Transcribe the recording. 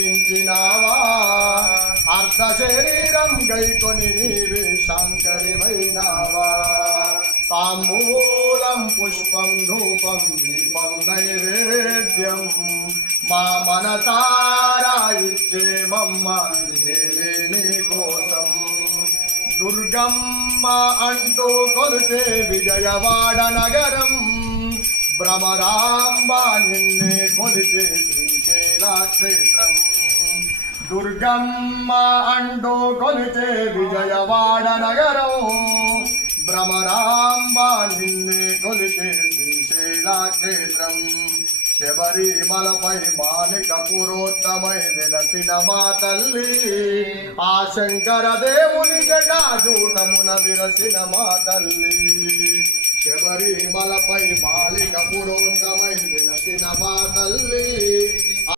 కీర్తించినావా అర్ధ శరీరం గైకొని నీవే శంకరివైనావా తాంబూలం పుష్పం ధూపం దీపం నైవేద్యం మా మనసారా ఇచ్చే మమ్మ దేవి నీ కోసం దుర్గమ్మ అంటూ కొలితే విజయవాడ నగరం భ్రమరాంబ నిన్నే కొలితే శ్రీశైల క్షేత్రం దుర్గమ్మ అంటూ కొలితే విజయవాడ నగరం భ్రమరాంబ నిన్నే కొలితే శ్రీశైల క్షేత్రం శబరిమలపై మాలిక పురోత్తమై వెలసిన మా తల్లి ఆ శంకర దేవుని జటాజూటమున విరసిన మా తల్లి శబరిమలపై మాలిక పురోత్తమై వెలసిన మా తల్లి